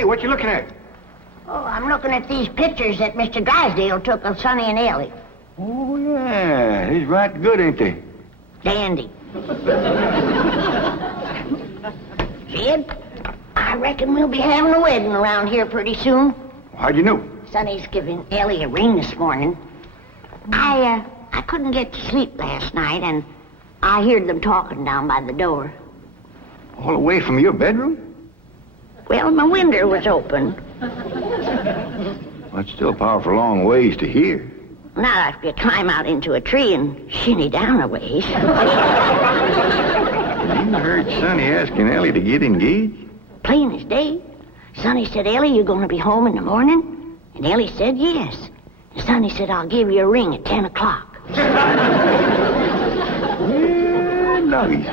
Granny, what you looking at? Oh, I'm looking at these pictures that Mr. Drysdale took of Sonny and Elly. Oh, yeah. He's right good, ain't they? Dandy. Jed, I reckon we'll be having a wedding around here pretty soon. How'd you know? Sonny's giving Elly a ring this morning. I couldn't get to sleep last night, and I heard them talking down by the door. All the way from your bedroom? Well, my window was open. That's still a powerful long ways to hear. Now I could climb out into a tree and shinny down a ways. You heard Sonny asking Elly to get engaged? Plain as day. Sonny said, Elly, you going to be home in the morning? And Elly said, yes. And Sonny said, I'll give you a ring at 10 o'clock. Yeah, nuggies.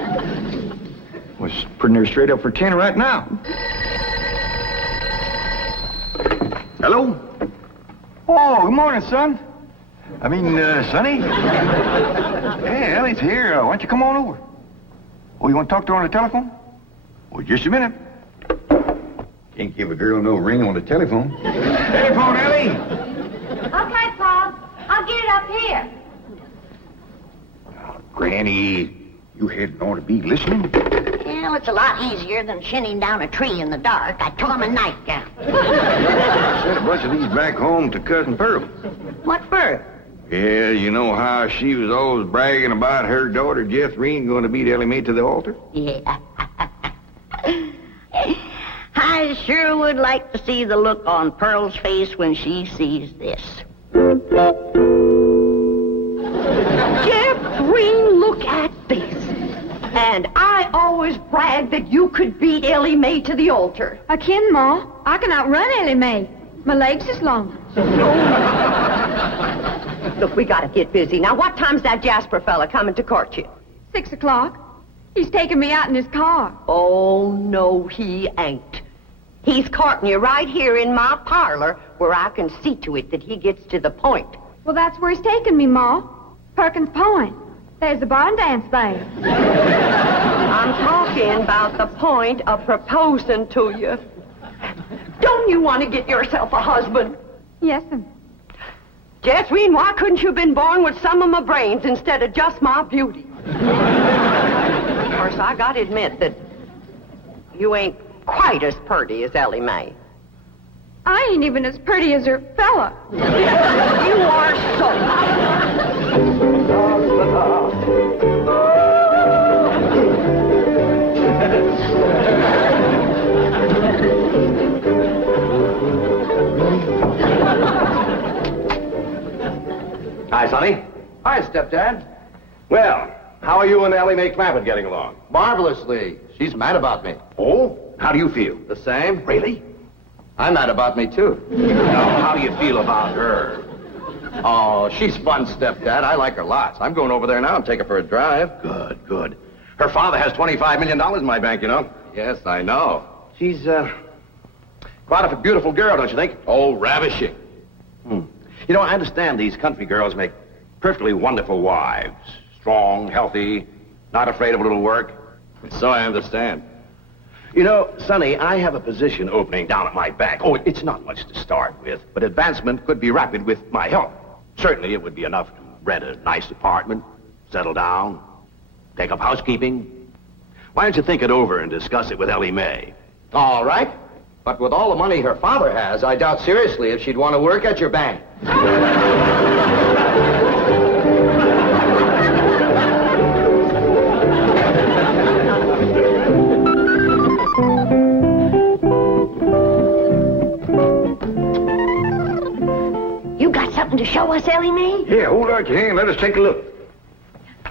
Was putting her straight up for 10 right now. Hello? Oh, good morning, son. Sonny? Hey, Elly's here. Why don't you come on over? Oh, you want to talk to her on the telephone? Well, just a minute. Can't give a girl no ring on the telephone. Telephone, Elly! Okay, Pa. I'll get it up here. Oh, Granny, you hadn't ought to be listening. Well, it's a lot easier than shinning down a tree in the dark. I took my nightgown. Sent a bunch of these back home to Cousin Pearl. What for? Yeah, you know how she was always bragging about her daughter, Jethrine, going to beat Elly Mae to the altar? Yeah. I sure would like to see the look on Pearl's face when she sees this. Jethrine, look at this. And I always bragged that you could beat Elly Mae to the altar. I can, Ma. I can outrun Elly Mae. My legs is long. Look, we gotta get busy. Now, what time's that Jasper fella coming to court you? 6 o'clock. He's taking me out in his car. Oh, no, he ain't. He's courting you right here in my parlor where I can see to it that he gets to the point. Well, that's where he's taking me, Ma. Perkins Point. There's a barn dance there. I'm talking about the point of proposing to you. Don't you want to get yourself a husband? Yes, sir. Jethrine, why couldn't you have been born with some of my brains instead of just my beauty? Of course, I gotta admit that you ain't quite as pretty as Elly Mae. I ain't even as pretty as her fella. You are so... Hi, Sonny. Hi, Stepdad. Well, how are you and Elly Mae Clampett getting along? Marvelously. She's mad about me. Oh? How do you feel? The same? Really? I'm mad about me, too. Now, how do you feel about her? Oh, she's fun, Stepdad. I like her lots. I'm going over there now and take her for a drive. Good, good. Her father has $25 million in my bank, you know. Yes, I know. She's, quite a beautiful girl, don't you think? Oh, ravishing. You know, I understand these country girls make perfectly wonderful wives. Strong, healthy, not afraid of a little work. So I understand. You know, Sonny, I have a position opening down at my bank. Oh, it's not much to start with, but advancement could be rapid with my help. Certainly, it would be enough to rent a nice apartment, settle down, take up housekeeping. Why don't you think it over and discuss it with Elly Mae? All right. But with all the money her father has, I doubt seriously if she'd want to work at your bank. You got something to show us, Elly Mae? Yeah, hold out your hand. Let us take a look.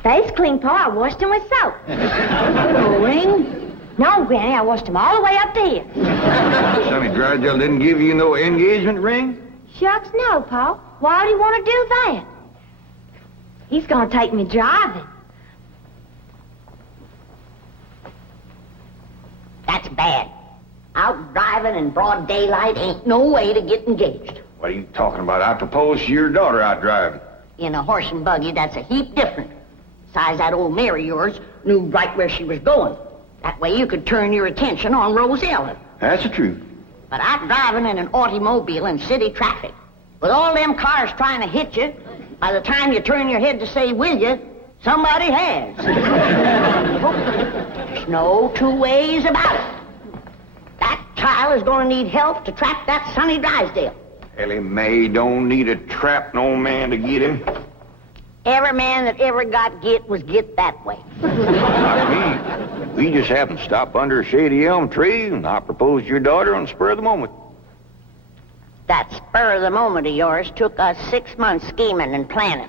Face clean, Pa. I washed him with soap. No ring? No, Granny, I washed him all the way up to here. Sonny Drysdale didn't give you no engagement ring? Shucks, no, Pa. Why would he want to do that? He's going to take me driving. That's bad. Out driving in broad daylight ain't no way to get engaged. What are you talking about? I proposed to your daughter out driving. In a horse and buggy, that's a heap different. Besides, that old mare of yours knew right where she was going. That way you could turn your attention on Rosella. That's the truth. But I'm driving in an automobile in city traffic. With all them cars trying to hit you, by the time you turn your head to say, will you, somebody has. There's no two ways about it. That child is going to need help to trap that Sonny Drysdale. Ellie Mae don't need to trap no man to get him. Every man that ever got get was get that way. Not me. We just happened to stop under a shady elm tree, and I proposed to your daughter on the spur of the moment. That spur of the moment of yours took us 6 months scheming and planning.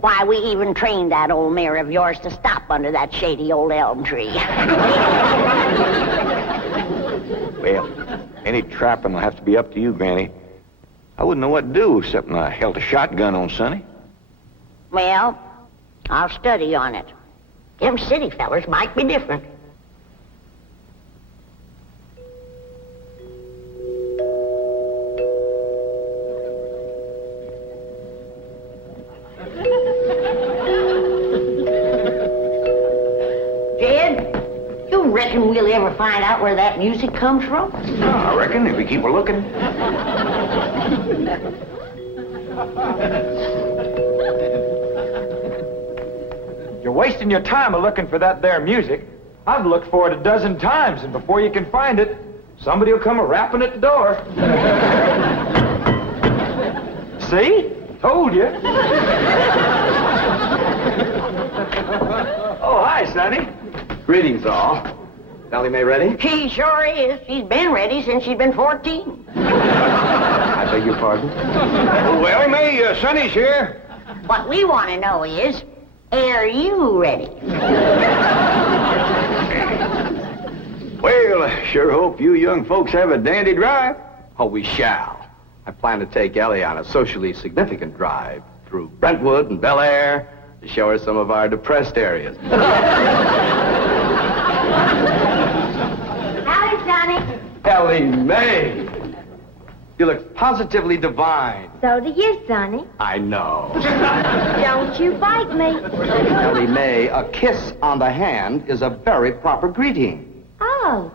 Why, we even trained that old mare of yours to stop under that shady old elm tree. Well, any trapping will have to be up to you, Granny. I wouldn't know what to do except when I held a shotgun on Sonny. Well, I'll study on it. Them city fellers might be different. Jed, you reckon we'll ever find out where that music comes from? I reckon if we keep a looking. You're wasting your time looking for that there music. I've looked for it a dozen times, and before you can find it, somebody will come a-rapping at the door. See? Told you. Oh, hi, Sonny. Greetings, all. Elly Mae ready? She sure is. She's been ready since she's been 14. I beg your pardon? Oh, Ellie Mae, Sonny's here. What we want to know is, are you ready? Well, I sure hope you young folks have a dandy drive. Oh, we shall. I plan to take Elly on a socially significant drive through Brentwood and Bel Air to show her some of our depressed areas. Howdy, Sonny. Elly Mae! You look positively divine. So do you, Sonny. I know. Don't you bite me. Elly Mae, a kiss on the hand is a very proper greeting. Oh.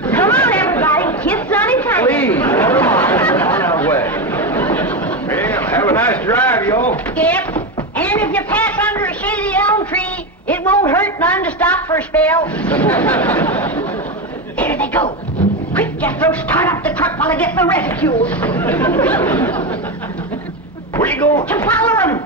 Come on, everybody. Kiss Sonny's hand. Please, never mind. We're on our way. Well, have a nice drive, y'all. Yep. And if you pass under a shady elm tree, it won't hurt none to stop for a spell. There they go. Quick, Jethro, start up the truck while I get the reticule. Where you going? To follow them.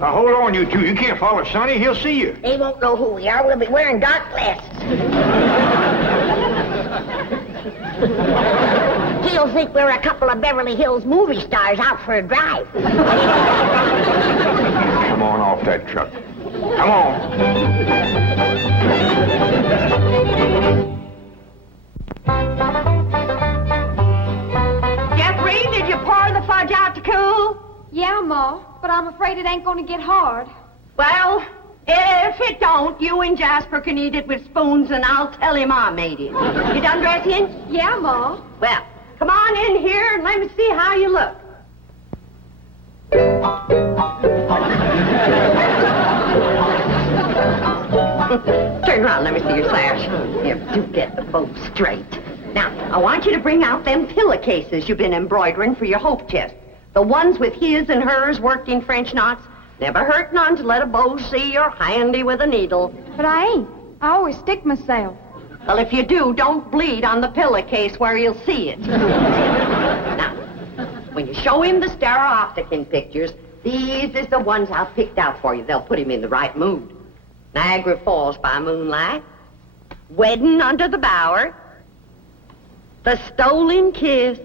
Now, hold on, you two. You can't follow Sonny. He'll see you. They won't know who we are. We'll be wearing dark glasses. He'll think we're a couple of Beverly Hills movie stars out for a drive. Come on off that truck. Come on. Jethrine, did you pour the fudge out to cool? Yeah, Ma, but I'm afraid it ain't gonna get hard. Well, if it don't, you and Jasper can eat it with spoons, and I'll tell him I made it. You done dressing? Yeah, Ma. Well, come on in here and let me see how you look. Turn around, let me see your sash. Here, do get the bow straight. Now, I want you to bring out them pillowcases you've been embroidering for your hope chest. The ones with his and hers worked in French knots. Never hurt none to let a beau see you're handy with a needle. But I ain't. I always stick myself. Well, if you do, don't bleed on the pillowcase where you'll see it. Now, when you show him the stereopticon pictures, these is the ones I've picked out for you. They'll put him in the right mood. Niagara Falls by moonlight, Wedding under the Bower, The Stolen Kiss,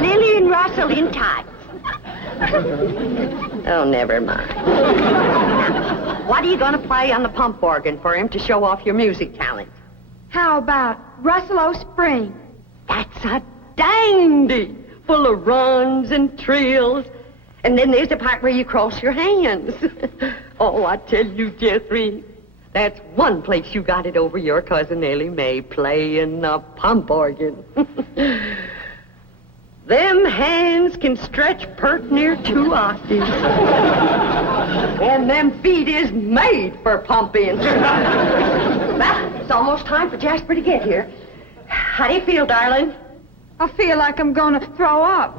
Lily and Russell in tights. Oh, never mind. What are you going to play on the pump organ for him to show off your music talent? How about Russell O'Spring? That's a dandy, full of runs and trills. And then there's the part where you cross your hands. Oh, I tell you, Jethrine, that's one place you got it over your cousin Elly Mae, playing the pump organ. Them hands can stretch pert near 2 octaves. And them feet is made for pumping. Well, it's almost time for Jasper to get here. How do you feel, darling? I feel like I'm gonna throw up.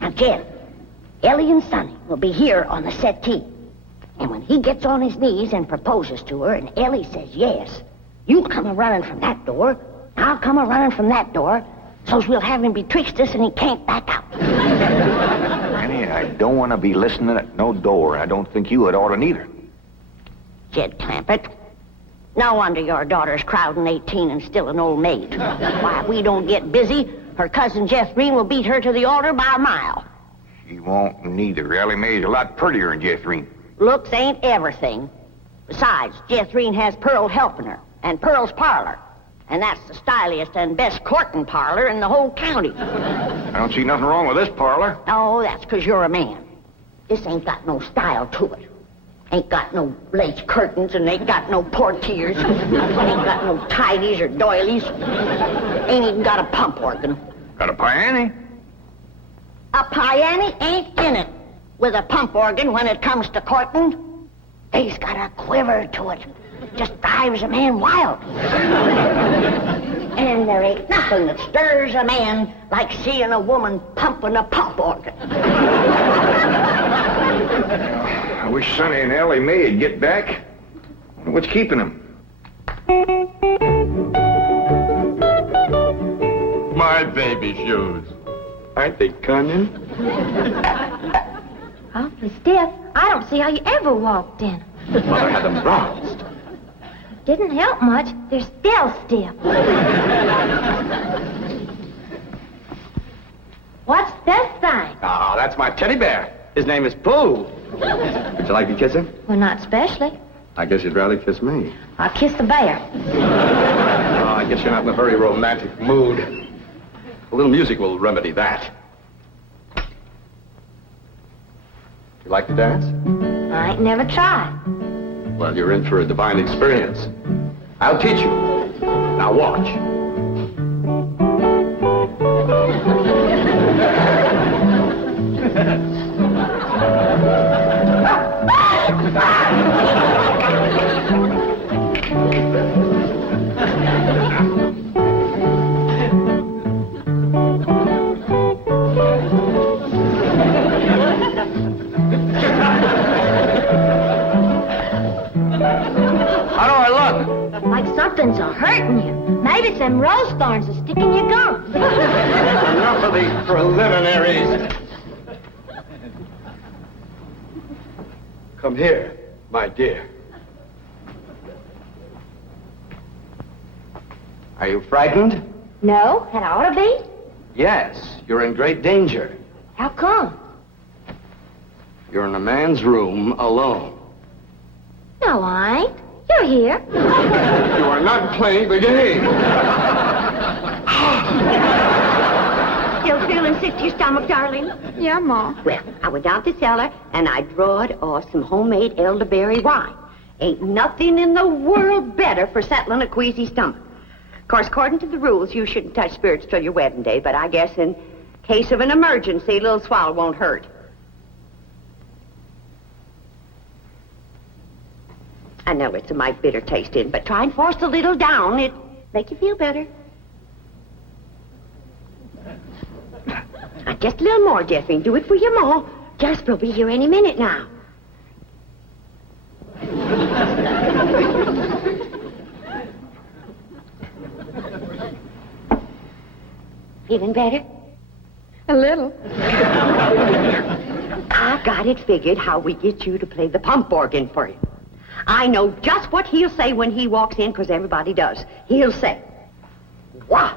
Now, Jen, Elly and Sonny will be here on the settee. And when he gets on his knees and proposes to her, and Elly says yes, you come a-running from that door, I'll come a-running from that door, so's we'll have him betwixt us and he can't back out. Annie, I don't want to be listening at no door. I don't think you would ought to neither. Jed Clampett, no wonder your daughter's crowding 18 and still an old maid. Why, if we don't get busy, her cousin Jethrine will beat her to the altar by a mile. She won't neither. Ellie Mae's a lot prettier than Jethrine. Looks ain't everything. Besides, Jethrine has Pearl helping her, and Pearl's parlor. And that's the styliest and best courting parlor in the whole county. I don't see nothing wrong with this parlor. Oh, that's 'cause you're a man. This ain't got no style to it. Ain't got no lace curtains and ain't got no portieres. Ain't got no tidies or doilies. Ain't even got a pump organ. Got a piano? A piano ain't in it with a pump organ when it comes to courting. They's got a quiver to it. Just drives a man wild. And there ain't nothing that stirs a man like seeing a woman pumping a pump organ. I wish Sonny and Ellie Mae'd get back. Wonder what's keeping them? My baby shoes. Aren't they cunning? Awfully stiff. I don't see how you ever walked in. Mother had them bronzed. Didn't help much. They're still stiff. What's this thing? Oh, that's my teddy bear. His name is Pooh. Would you like to kiss him? Well, not especially. I guess you'd rather kiss me. I'll kiss the bear. Oh, I guess you're not in a very romantic mood. A little music will remedy that. You like to dance? I ain't never tried. Well, you're in for a divine experience. I'll teach you. Now watch. How do I look? Like something's a-hurting you. Maybe it's them rose thorns are sticking your gums. Enough of these preliminaries. Come here, my dear. Are you frightened? No, that ought to be. Yes, you're in great danger. How come? You're in a man's room alone. No, I ain't. You're here. You are not playing the game. Still feeling sick to your stomach, darling? Yeah, Ma. Well, I went down to the cellar and I drawed off some homemade elderberry wine. Ain't nothing in the world better for settling a queasy stomach. Of course, according to the rules, you shouldn't touch spirits till your wedding day, but I guess in case of an emergency, a little swallow won't hurt. I know it's a mite bitter tasting, but try and force a little down. It make you feel better. Just a little more, Jethrine. Do it for your ma. Jasper will be here any minute now. Feeling better? A little. I got it figured how we get you to play the pump organ for you. I know just what he'll say when he walks in, because everybody does. He'll say, "Wow,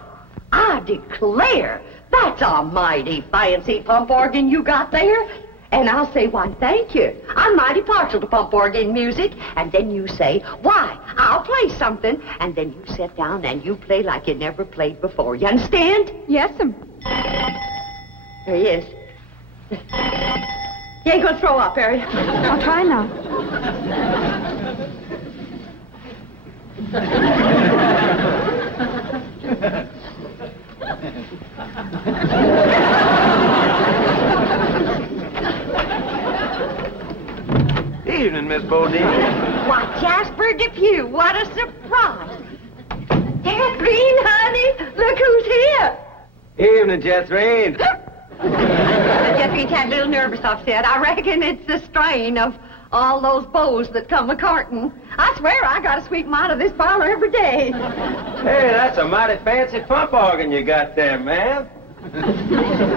I declare, that's a mighty fancy pump organ you got there." And I'll say, "Why, thank you. I'm mighty partial to pump organ music." And then you say, "Why, I'll play something." And then you sit down and you play like you never played before. You understand? Yes'm. There he is. You ain't gonna throw up, Harry. I'll try now. Miss Bodine. Why, Jasper Depew, what a surprise. Jethrine, honey, look who's here. Evening, Jethrine. Jethrine got a little nervous, I've said. I reckon it's the strain of all those beaux that come a-courting. I swear I got to sweep them out of this parlor every day. Hey, that's a mighty fancy pump organ you got there, ma'am.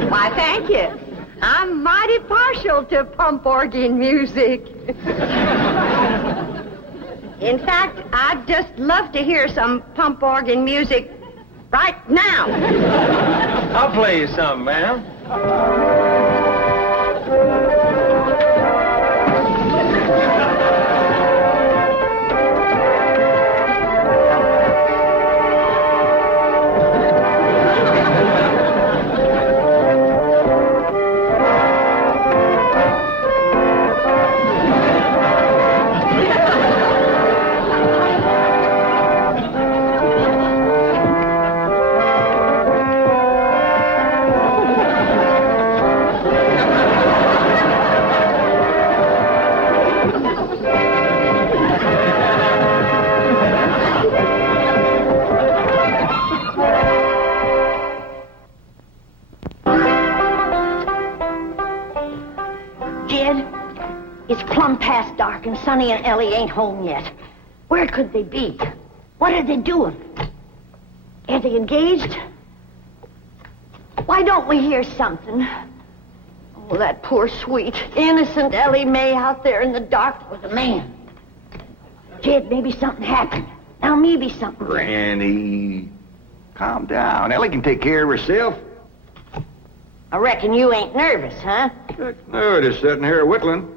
Why, thank you. I'm mighty partial to pump organ music. In fact, I'd just love to hear some pump organ music right now. I'll play you some, ma'am. Jed, it's plumb past dark and Sonny and Elly ain't home yet. Where could they be? What are they doing? Are they engaged? Why don't we hear something? Oh, that poor, sweet, innocent Elly May out there in the dark with a man. Jed, maybe something happened. Now maybe something. Granny, calm down. Elly can take care of herself. I reckon you ain't nervous, huh? No, just sitting here whittling.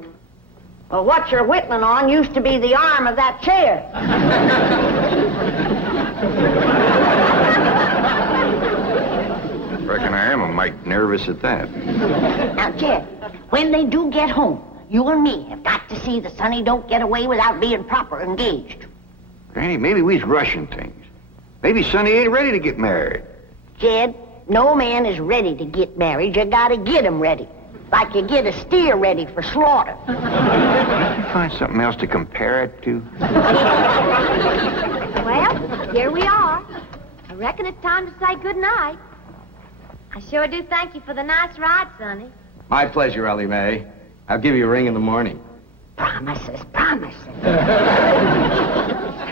Well, what you're whittling on used to be the arm of that chair. Reckon I am a mite nervous at that. Now, Jed, when they do get home, you and me have got to see that Sonny don't get away without being proper engaged. Granny, maybe we's rushing things. Maybe Sonny ain't ready to get married. Jed, no man is ready to get married. You gotta get him ready. Like you get a steer ready for slaughter. Can't you find something else to compare it to? Well, here we are. I reckon it's time to say goodnight. I sure do thank you for the nice ride, Sonny. My pleasure, Elly May. I'll give you a ring in the morning. Promises, promises.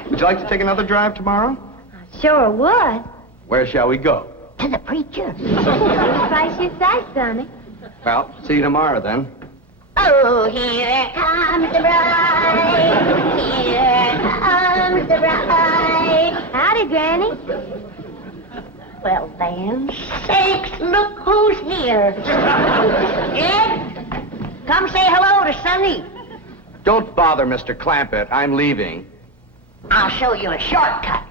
Would you like to take another drive tomorrow? I sure would. Where shall we go? To the preacher. Any place you say, Sonny. Well, see you tomorrow, then. Oh, here comes the bride. Here comes the bride. Howdy, Granny. Well, then, sakes, look who's here. Jed, come say hello to Sonny. Don't bother, Mr. Clampett. I'm leaving. I'll show you a shortcut.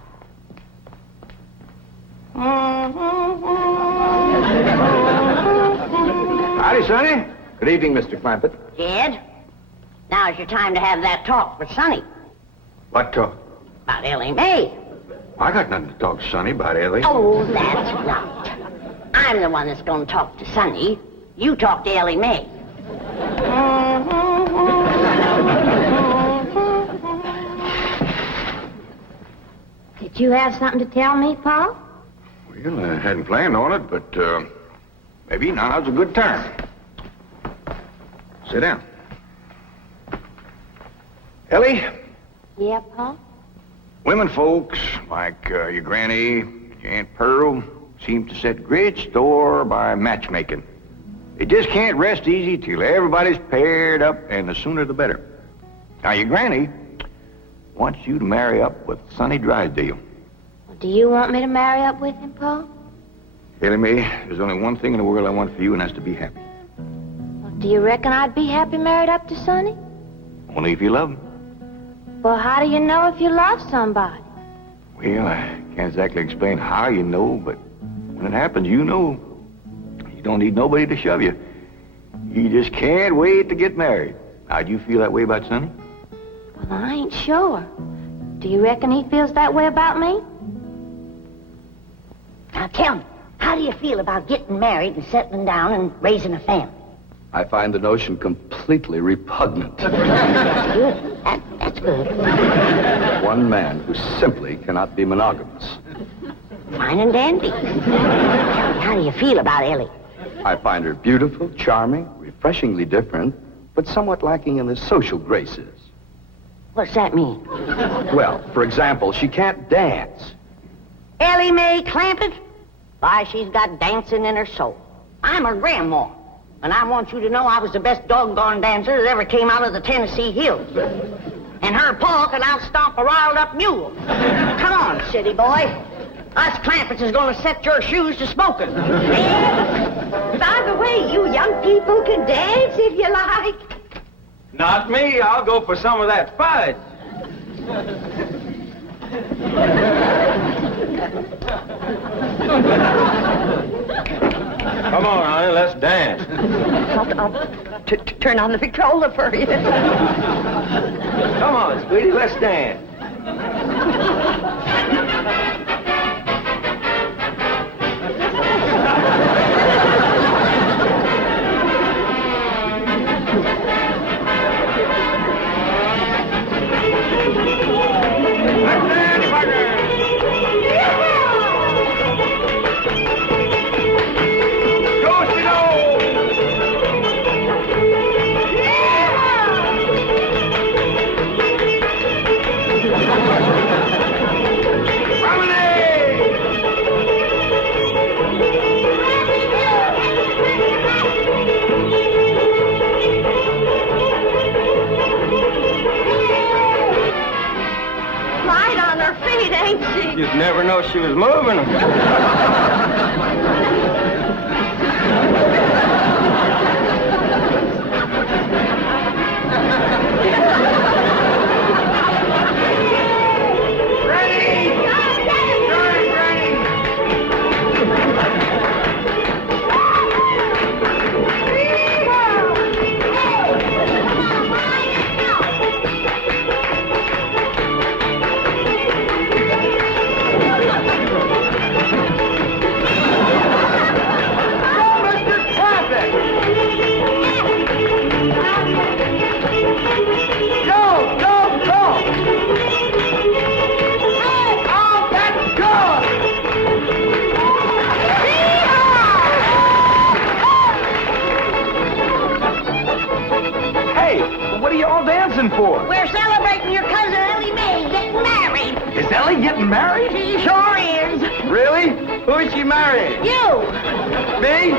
Howdy, Sonny. Good evening, Mr. Clampett. Jed, now's your time to have that talk with Sonny What talk? about Elly May. I got nothing to talk to Sonny about, Elly. Oh, that's right. I'm the one that's going to talk to Sonny. You talk to Elly May. Did you have something to tell me, Paul? Well, I hadn't planned on it, but maybe now's a good time. Sit down. Elly, Yeah, Paul? women folks like your granny, your Aunt Pearl, seem to set great store by matchmaking. They just can't rest easy till everybody's paired up, and the sooner the better. Now, your granny wants you to marry up with Sonny Drysdale. Well, do you want me to marry up with him, Paul? Elly May, there's only one thing in the world I want for you, and that's to be happy. Well, do you reckon I'd be happy married up to Sonny? Only if you love him. Well, how do you know if you love somebody? Well, I can't exactly explain how you know, but when it happens, you know. You don't need nobody to shove you. You just can't wait to get married. Now, do you feel that way about Sonny? Well, I ain't sure. Do you reckon he feels that way about me? Now, tell me, how do you feel about getting married and settling down and raising a family? I find the notion completely repugnant. Good. That's good. One man who simply cannot be monogamous. Fine and dandy. How do you feel about Elly? I find her beautiful, charming, refreshingly different, but somewhat lacking in the social graces. What's that mean? Well, for example, she can't dance. Elly Mae Clampett? Why, she's got dancing in her soul. I'm her grandma. And I want you to know I was the best doggone dancer that ever came out of the Tennessee hills. And her pa can outstomp a riled-up mule. Come on, city boy. Us Clampetts is gonna set your shoes to smoking. By the way, you young people can dance if you like. Not me. I'll go for some of that fudge. Come on, honey, let's dance. I'll turn on the Victrola for you. Come on, sweetie, let's dance. You'd never know she was moving them. For? We're celebrating your cousin Elly Mae getting married. Is Elly getting married? She sure is. Really? Who is she marrying? You. Me?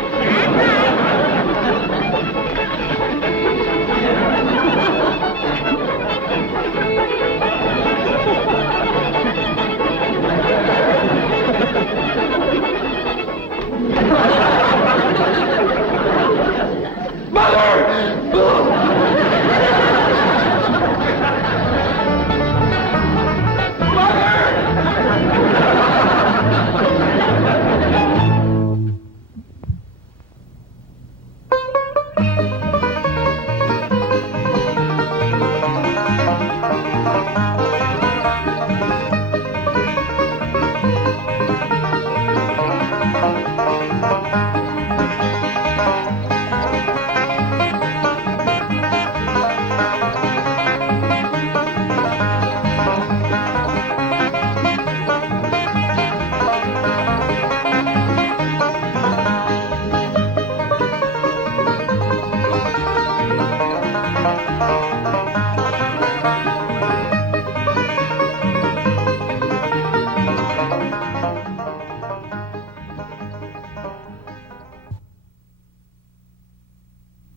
Thank you.